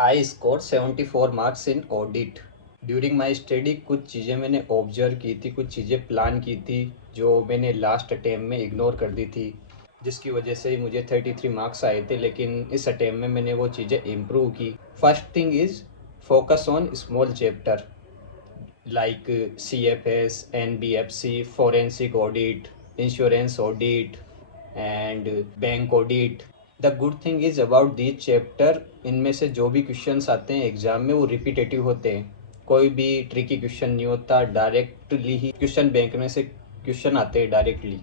I score 74 marks in audit. During my study कुछ चीज़ें मैंने ऑब्जर्व की थी, कुछ चीज़ें प्लान की थी जो मैंने लास्ट अटेम्प्ट में इग्नोर कर दी थी, जिसकी वजह से मुझे 33 मार्क्स आए थे। लेकिन इस अटेम्प्ट में मैंने वो चीज़ें इम्प्रूव की। First thing is focus on small chapter like CFS, NBFC, forensic audit, insurance audit, and bank audit. The good thing is about these chapter, इनमें से जो भी क्वेश्चंस आते हैं एग्जाम में वो रिपीटेटिव होते हैं। कोई भी ट्रिकी क्वेश्चन नहीं होता, डायरेक्टली ही क्वेश्चन बैंक में से क्वेश्चन आते हैं डायरेक्टली।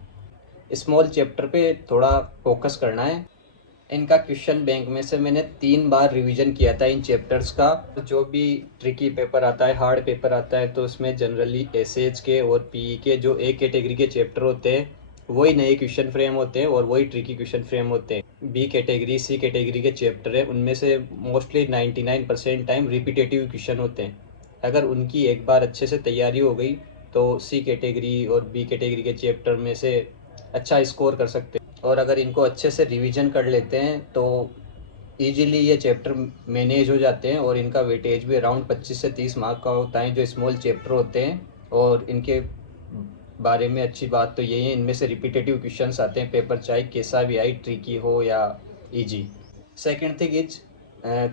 स्मॉल चैप्टर पे थोड़ा फोकस करना है। इनका क्वेश्चन बैंक में से मैंने 3 बार रिवीजन किया था इन चैप्टर्स का। जो भी ट्रिकी पेपर आता है, हार्ड पेपर आता है, तो उसमें जनरली एसएच के और पीई के जो ए कैटेगरी के चैप्टर होते हैं वही नए क्वेश्चन फ्रेम होते हैं और वही ट्रिकी क्वेश्चन फ्रेम होते हैं। बी कैटेगरी, सी कैटेगरी के चैप्टर है, उनमें से मोस्टली 99% टाइम रिपीटेटिव क्वेश्चन होते हैं। अगर उनकी एक बार अच्छे से तैयारी हो गई तो सी कैटेगरी और बी कैटेगरी के चैप्टर में से अच्छा स्कोर कर सकते हैं। और अगर इनको अच्छे से रिवीजन कर लेते हैं तो इजीली ये चैप्टर मैनेज हो जाते हैं और इनका वेटेज भी अराउंड 25 से 30 मार्क का होता है जो स्मॉल चैप्टर होते हैं। और इनके बारे में अच्छी बात तो यही है, इनमें से रिपीटेटिव क्वेश्चंस आते हैं, पेपर चाहे कैसा भी आए, ट्रिकी हो या इजी। सेकंड थिंग इज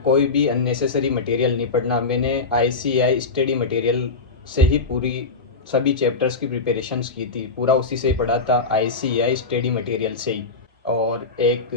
कोई भी अननेसेसरी मटेरियल नहीं पढ़ना। मैंने ICAI स्टडी मटेरियल से ही पूरी सभी चैप्टर्स की प्रिपरेशंस की थी, पूरा उसी से ही पढ़ा था, ICAI स्टडी मटेरियल से ही। और एक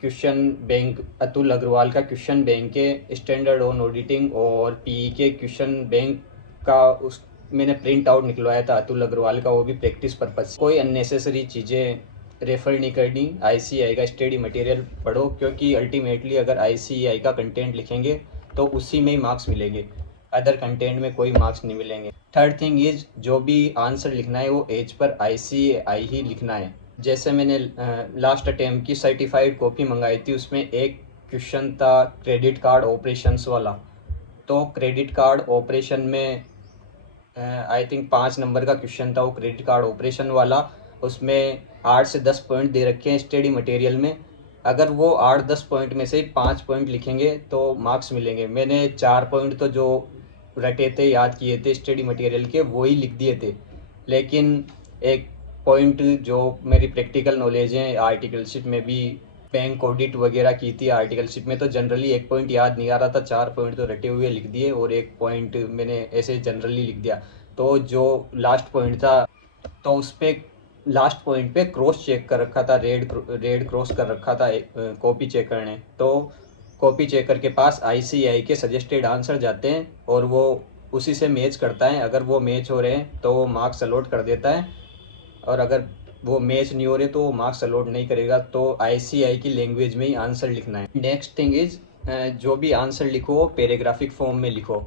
क्वेश्चन बैंक अतुल अग्रवाल का क्वेश्चन बैंक के स्टैंडर्ड ऑन ऑडिटिंग और पीई के क्वेश्चन बैंक का उस मैंने प्रिंट आउट निकलवाया था अतुल अग्रवाल का, वो भी प्रैक्टिस पर्पज। कोई अननेसेसरी चीज़ें रेफ़र नहीं करनी, ICAI का स्टडी मटेरियल पढ़ो, क्योंकि अल्टीमेटली अगर ICAI का कंटेंट लिखेंगे तो उसी में ही मार्क्स मिलेंगे, अदर कंटेंट में कोई मार्क्स नहीं मिलेंगे। थर्ड थिंग इज़ जो भी आंसर लिखना है वो एज पर ICAI ही लिखना है। जैसे मैंने लास्ट अटेम्प्ट की सर्टिफाइड कॉपी मंगाई थी, उसमें एक क्वेश्चन था क्रेडिट कार्ड ऑपरेशंस वाला। तो क्रेडिट कार्ड ऑपरेशन में आई थिंक 5 नंबर का क्वेश्चन था वो क्रेडिट कार्ड ऑपरेशन वाला। उसमें 8 से 10 पॉइंट दे रखे हैं स्टडी मटेरियल में। अगर वो 8-10 पॉइंट में से 5 पॉइंट लिखेंगे तो मार्क्स मिलेंगे। मैंने 4 पॉइंट तो जो रटे थे, याद किए थे स्टडी मटेरियल के, वो ही लिख दिए थे। लेकिन एक पॉइंट जो मेरी प्रैक्टिकल नॉलेज है, आर्टिकलशिप में भी बैंक ऑडिट वगैरह की थी, आर्टिकलशिप में तो जनरली एक पॉइंट याद नहीं आ रहा था, 4 पॉइंट तो रटे हुए लिख दिए और एक पॉइंट मैंने ऐसे जनरली लिख दिया। तो जो लास्ट पॉइंट था तो उस पर लास्ट पॉइंट पे क्रॉस चेक कर रखा था, रेड क्रॉस कर रखा था कॉपी चेकर ने। तो कॉपी चेकर के पास ICAI के सजेस्टेड आंसर जाते हैं और वो उसी से मैच करता है। अगर वो मैच हो रहे हैं तो वो मार्क्स अलॉट कर देता है, और अगर वो मैच नहीं हो रहे तो मार्क्स अलॉट नहीं करेगा। तो ICAI की लैंग्वेज में ही आंसर लिखना है। नेक्स्ट थिंग इज जो भी आंसर लिखो वो पैराग्राफिक फॉर्म में लिखो।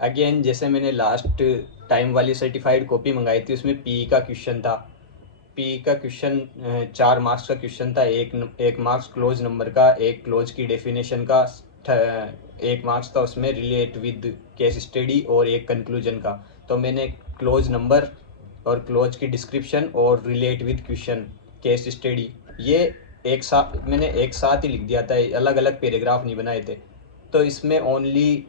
अगेन जैसे मैंने लास्ट टाइम वाली सर्टिफाइड कॉपी मंगाई थी, उसमें पीई का क्वेश्चन था। पीई का क्वेश्चन 4 मार्क्स का क्वेश्चन था। एक मार्क्स क्लोज नंबर का, एक क्लोज की डेफिनेशन का, एक मार्क्स था उसमें रिलेट विद केस स्टडी और एक कंक्लूजन का। तो मैंने क्लोज नंबर और क्लोज की डिस्क्रिप्शन और relate with question case study ये मैंने एक साथ ही लिख दिया था, अलग अलग पैराग्राफ नहीं बनाए थे। तो इसमें ओनली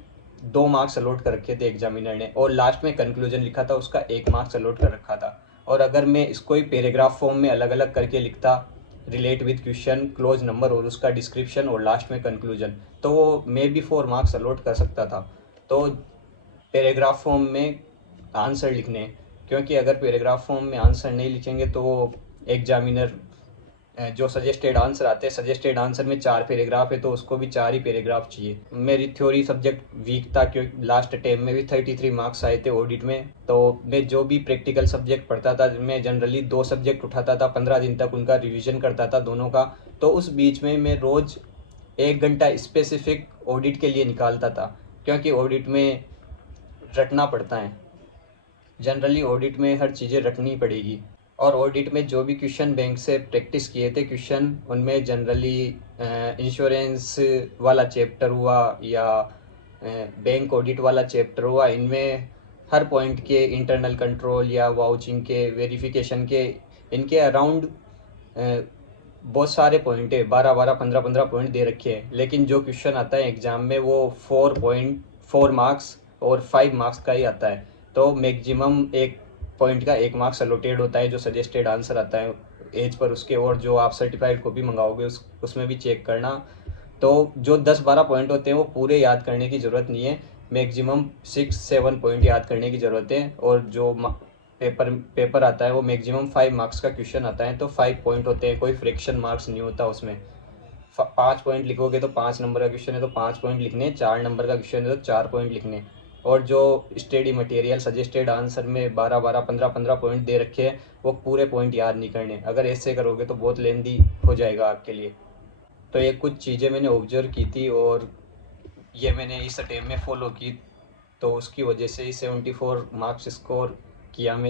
2 मार्क्स अलॉट कर रखे थे एग्जामिनर ने, और लास्ट में कंक्लूजन लिखा था, उसका 1 मार्क्स अलॉट कर रखा था। और अगर मैं इसको ही पैराग्राफ फॉर्म में अलग अलग करके लिखता, relate with question, close number और उसका डिस्क्रिप्शन और लास्ट में कंक्लूजन, तो वो मे बी 4 मार्क्स अलॉट कर सकता था। तो पैराग्राफ फॉर्म में आंसर लिखने, क्योंकि अगर पैराग्राफ फॉर्म में आंसर नहीं लिखेंगे तो एग्जामिनर जो सजेस्टेड आंसर आते हैं, सजेस्टेड आंसर में 4 पैराग्राफ है तो उसको भी 4 ही पैराग्राफ चाहिए। मेरी थ्योरी सब्जेक्ट वीक था, क्योंकि लास्ट टाइम में भी 33 मार्क्स आए थे ऑडिट में। तो मैं जो भी प्रैक्टिकल सब्जेक्ट पढ़ता था, मैं जनरली 2 सब्जेक्ट उठाता था, 15 दिन तक उनका रिविजन करता था दोनों का। तो उस बीच में मैं रोज़ 1 घंटा स्पेसिफिक ऑडिट के लिए निकालता था, क्योंकि ऑडिट में रटना पड़ता है। जनरली ऑडिट में हर चीज़ें रटनी पड़ेगी। और ऑडिट में जो भी क्वेश्चन बैंक से प्रैक्टिस किए थे क्वेश्चन, उनमें जनरली इंश्योरेंस वाला चैप्टर हुआ या बैंक ऑडिट वाला चैप्टर हुआ, इनमें हर पॉइंट के इंटरनल कंट्रोल या वाउचिंग के, वेरिफिकेशन के, इनके अराउंड बहुत सारे पॉइंट है, 12-12, 15-15 पॉइंट दे रखे हैं, लेकिन जो क्वेश्चन आता है एग्ज़ाम में वो 4 मार्क्स और 5 मार्क्स का ही आता है। तो मैक्सिमम 1 पॉइंट का 1 मार्क्स अलोटेड होता है जो सजेस्टेड आंसर आता है एज पर उसके, और जो आप सर्टिफाइड कॉपी मंगाओगे उसमें भी चेक करना। तो जो 10-12 पॉइंट होते हैं वो पूरे याद करने की ज़रूरत नहीं है, मैक्सिमम 6-7 पॉइंट याद करने की ज़रूरत है। और जो पेपर आता है वो मैक्सिमम 5 मार्क्स का क्वेश्चन आता है, तो 5 पॉइंट होते हैं, कोई फ्रैक्शन मार्क्स नहीं होता उसमें। 5 पॉइंट लिखोगे तो 5 नंबर का क्वेश्चन है तो 5 पॉइंट लिखने, 4 नंबर का क्वेश्चन है तो 4 पॉइंट लिखने। और जो स्टडी मटेरियल सजेस्टेड आंसर में 12-12, 15-15 पॉइंट दे रखे हैं वो पूरे पॉइंट याद नहीं करने, अगर ऐसे करोगे तो बहुत लेंदी हो जाएगा आपके लिए। तो ये कुछ चीज़ें मैंने ऑब्जर्व की थी और ये मैंने इस अटेम्प्ट में फॉलो की, तो उसकी वजह से ही 74 मार्क्स स्कोर किया मैंने।